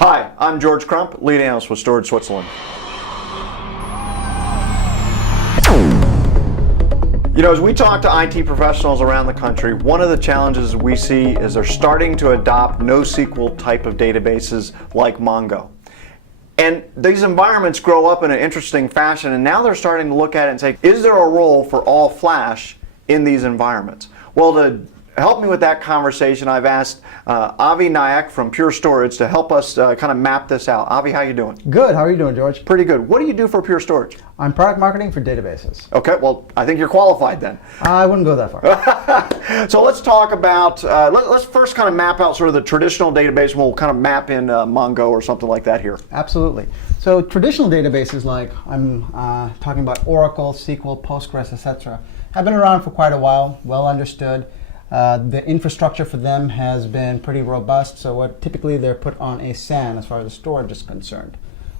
Hi, I'm George Crump, lead analyst with Storage Switzerland. You know, as we talk to IT professionals around the country, one of the challenges we see is they're starting to adopt NoSQL type of databases like Mongo. And these environments grow up in an interesting fashion, and now they're starting to look at it and say, is there a role for all flash in these environments? Well, to help me with that conversation, I've asked Avi Nayak from Pure Storage to help us kind of map this out. Avi, how you doing? Good. How are you doing, George? Pretty good. What do you do for Pure Storage? I'm product marketing for databases. Okay, well, I think you're qualified then. I wouldn't go that far. So let's talk about, let's first kind of map out sort of the traditional database, and we'll kind of map in Mongo or something like that here. Absolutely. So traditional databases like I'm talking about Oracle, SQL, Postgres, etc. have been around for quite a while, well understood. The infrastructure for them has been pretty robust, so typically they're put on a SAN as far as the storage is concerned.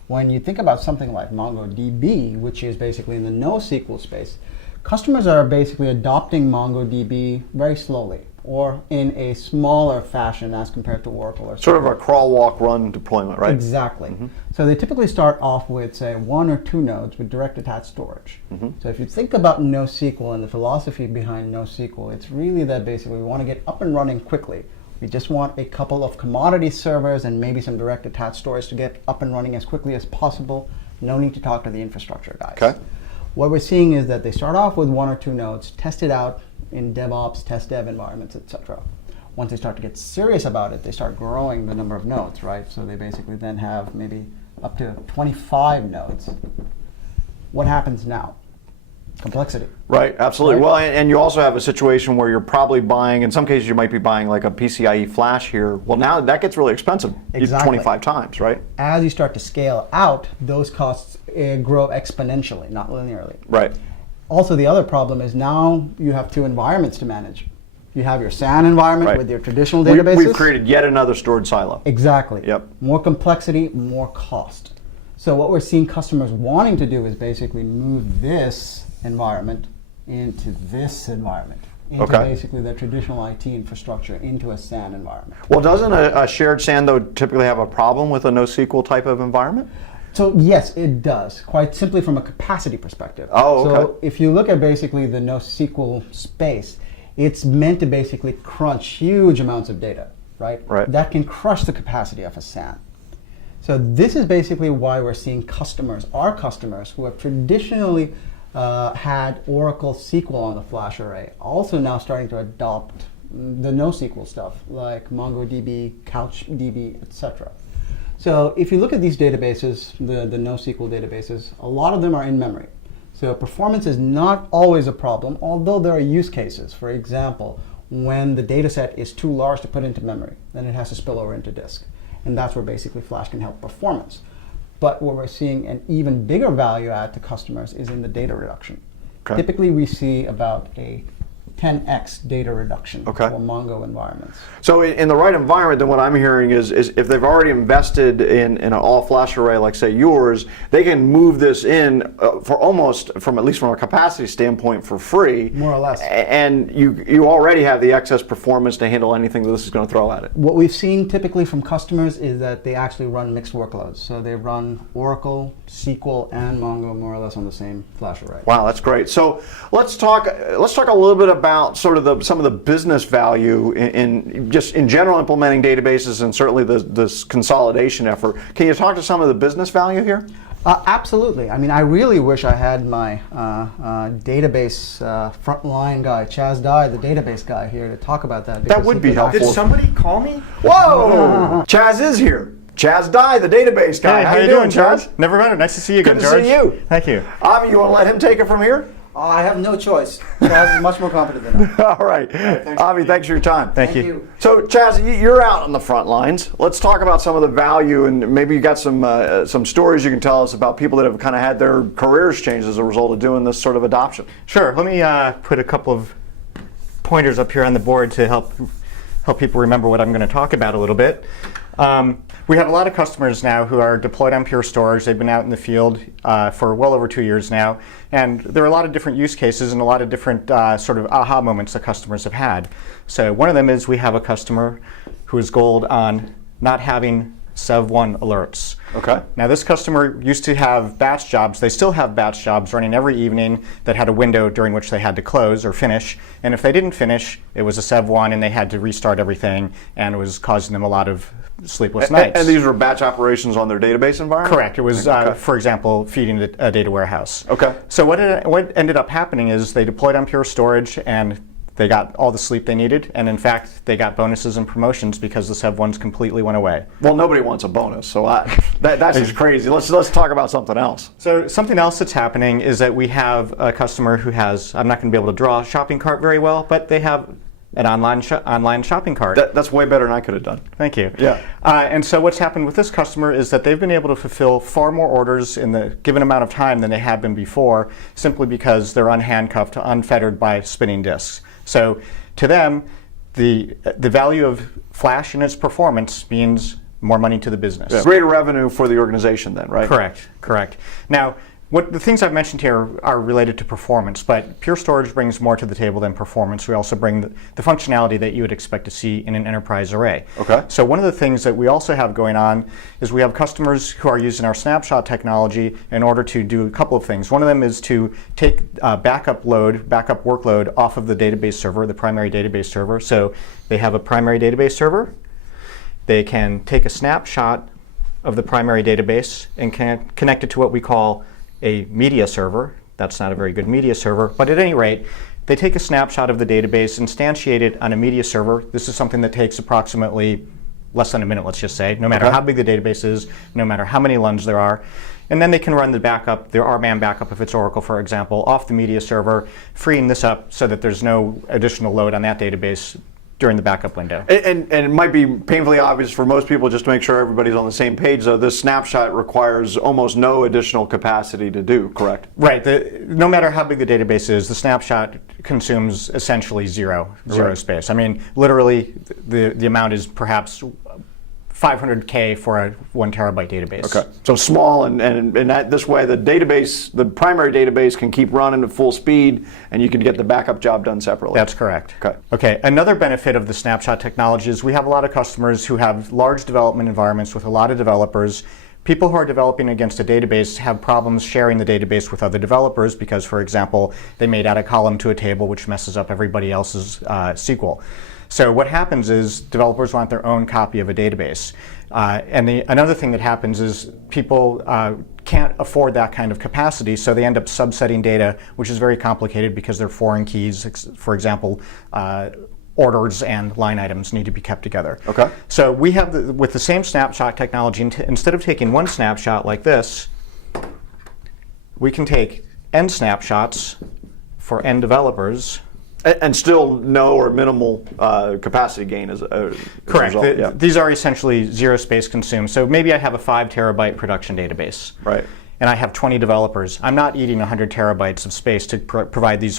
When you think about something like MongoDB, which is basically in the NoSQL space, customers are basically adopting MongoDB very slowly or in a smaller fashion as compared to Oracle or Sort of a crawl, walk, run deployment, right? Exactly. So they typically start off with, say, 1 or 2 nodes with direct attached storage. So if you think about NoSQL and the philosophy behind NoSQL, it's really that basically we want to get up and running quickly. We just want a couple of commodity servers and maybe some direct attached storage to get up and running as quickly as possible. No need to talk to the infrastructure guys. Okay. What we're seeing is that they start off with 1 or 2 nodes, test it out in DevOps, test dev environments, etc. Once they start to get serious about it, they start growing the number of nodes, right? So they basically then have maybe up to 25 nodes. What happens now? Complexity. Right, absolutely. Right? Well, and you also have a situation where you're probably buying, in some cases you might be buying like a PCIe flash here. Well, now that gets really expensive, Exactly. 25 times, right? As you start to scale out, those costs grow exponentially, not linearly. Right. Also, the other problem is now you have 2 environments to manage. You have your SAN environment with your traditional databases. We've created yet another storage silo. Exactly. Yep. More complexity, more cost. So what we're seeing customers wanting to do is basically move this environment into this environment, into basically the traditional IT infrastructure into a SAN environment. Well, doesn't a shared SAN, though, typically have a problem with a NoSQL type of environment? So yes, it does, quite simply from a capacity perspective. Oh, okay. So if you look at basically the NoSQL space, it's meant to basically crunch huge amounts of data, right? Right. That can crush the capacity of a SAN. So this is basically why we're seeing customers, our customers, who have traditionally had Oracle SQL on the flash array, also now starting to adopt the NoSQL stuff like MongoDB, CouchDB, etc. So if you look at these databases, the NoSQL databases, a lot of them are in memory. So performance is not always a problem, although there are use cases. For example, when the data set is too large to put into memory, then it has to spill over into disk. And that's where basically flash can help performance. But what we're seeing an even bigger value add to customers is in the data reduction. Okay. Typically we see about a 10x data reduction for Mongo environments. So in the right environment, then what I'm hearing is if they've already invested in an all-flash array like, say, yours, they can move this in for almost, at least from a capacity standpoint, for free. More or less. And you already have the excess performance to handle anything that this is going to throw at it. What we've seen typically from customers is that they actually run mixed workloads. So they run Oracle, SQL, and Mongo more or less on the same flash array. Wow, that's great. So let's talk a little bit about sort of some of the business value in just in general implementing databases and certainly this consolidation effort. Can you talk to some of the business value here? Absolutely. I mean, I really wish I had my database frontline guy, Chaz Dye, the database guy, here to talk about that. That would be helpful. Did somebody call me? Whoa! Chaz is here. Chaz Dye, the database guy. Hey, how you doing, Chaz? Never met him. Nice to see you again, Good to George. see you. Thank you. Avi, you want to let him take it from here? I have no choice. Chaz is much more competent than I. All right. Avi, thanks for your time. Thank you. So, Chaz, you're out on the front lines. Let's talk about some of the value, and maybe you got some stories you can tell us about people that have kind of had their careers changed as a result of doing this sort of adoption. Sure. Let me put a couple of pointers up here on the board to help people remember what I'm going to talk about a little bit. We have a lot of customers now who are deployed on Pure Storage. They've been out in the field for well over 2 years now. And there are a lot of different use cases and a lot of different sort of aha moments that customers have had. So one of them is we have a customer who is gold on not having Sev1 alerts. Okay. Now this customer used to have batch jobs. They still have batch jobs running every evening that had a window during which they had to close or finish. And if they didn't finish, it was a Sev1 and they had to restart everything, and it was causing them a lot of sleepless nights. And these were batch operations on their database environment? Correct. It was, for example, feeding a data warehouse. Okay. So what ended up happening is they deployed on Pure Storage and they got all the sleep they needed, and in fact, they got bonuses and promotions because the Sev1s completely went away. Well, nobody wants a bonus, so that's just crazy. Let's talk about something else. So something else that's happening is that we have a customer who has, I'm not going to be able to draw a shopping cart very well, but they have an online shopping cart. That's way better than I could have done. Thank you. Yeah. And so what's happened with this customer is that they've been able to fulfill far more orders in the given amount of time than they have been before, simply because they're unhandcuffed, unfettered by spinning disks. So to them, the value of Flash and its performance means more money to the business. Yeah. Greater revenue for the organization then, right? Correct. Now, the things I've mentioned here are related to performance, but Pure Storage brings more to the table than performance. We also bring the functionality that you would expect to see in an enterprise array. Okay. So one of the things that we also have going on is we have customers who are using our snapshot technology in order to do a couple of things. One of them is to take backup workload off of the database server, the primary database server. So they have a primary database server. They can take a snapshot of the primary database and can connect it to what we call a media server. That's not a very good media server, but at any rate, they take a snapshot of the database, instantiate it on a media server. This is something that takes approximately less than a minute, let's just say, no matter how big the database is, no matter how many LUNs there are. And then they can run the backup, their RMAN backup, if it's Oracle, for example, off the media server, freeing this up so that there's no additional load on that database during the backup window. And it might be painfully obvious for most people, just to make sure everybody's on the same page, though, this snapshot requires almost no additional capacity to do, correct? Right. No matter how big the database is, the snapshot consumes essentially zero space. I mean, literally, the amount is perhaps 500K for a 1 terabyte database. Okay, so small, and that this way the primary database can keep running at full speed, and you can get the backup job done separately. That's correct. Okay. Another benefit of the snapshot technology is we have a lot of customers who have large development environments with a lot of developers. People who are developing against a database have problems sharing the database with other developers because, for example, they may add a column to a table which messes up everybody else's SQL. So what happens is developers want their own copy of a database. Another thing that happens is people can't afford that kind of capacity, so they end up subsetting data, which is very complicated because they're foreign keys. For example, orders and line items need to be kept together. Okay. So we have, with the same snapshot technology, instead of taking one snapshot like this, we can take n snapshots for n developers. And still no or minimal capacity gain as a Correct. result. These are essentially zero space consumed. So maybe I have a 5 terabyte production database. Right. And I have 20 developers. I'm not eating 100 terabytes of space to provide these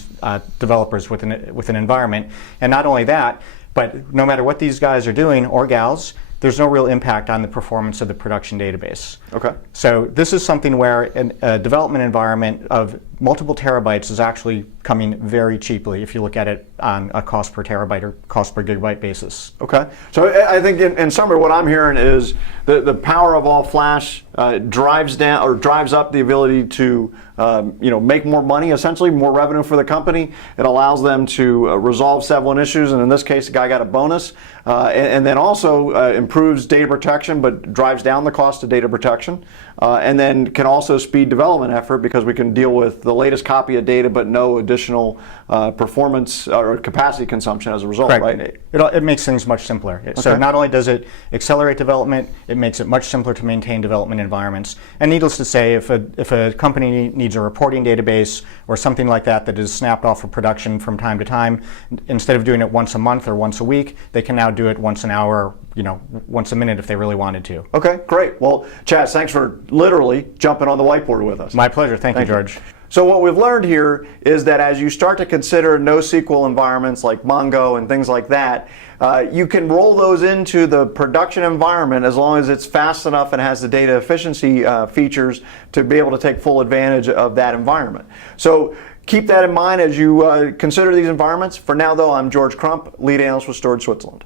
developers with an environment. And not only that, but no matter what these guys are doing, or gals, there's no real impact on the performance of the production database. Okay. So this is something where a development environment of multiple terabytes is actually coming very cheaply if you look at it on a cost per terabyte or cost per gigabyte basis. Okay. So I think in summary what I'm hearing is the power of all flash drives up the ability to make more money, essentially more revenue for the company. It allows them to resolve Sev1 issues, and in this case the guy got a bonus, and then also improves data protection but drives down the cost of data protection, and then can also speed development effort because we can deal with the latest copy of data but no additional performance or capacity consumption as a result. Correct. Right? It makes things much simpler. Okay. So not only does it accelerate development, it makes it much simpler to maintain development environments. And needless to say, if a company needs a reporting database or something like that is snapped off of production from time to time, instead of doing it once a month or once a week, they can now do it once an hour, once a minute if they really wanted to. Okay, great. Well, Chaz, thanks for literally jumping on the whiteboard with us. My pleasure. Thank you, George. So what we've learned here is that as you start to consider NoSQL environments like Mongo and things like that, you can roll those into the production environment as long as it's fast enough and has the data efficiency features to be able to take full advantage of that environment. So keep that in mind as you consider these environments. For now, though, I'm George Crump, lead analyst with Storage Switzerland.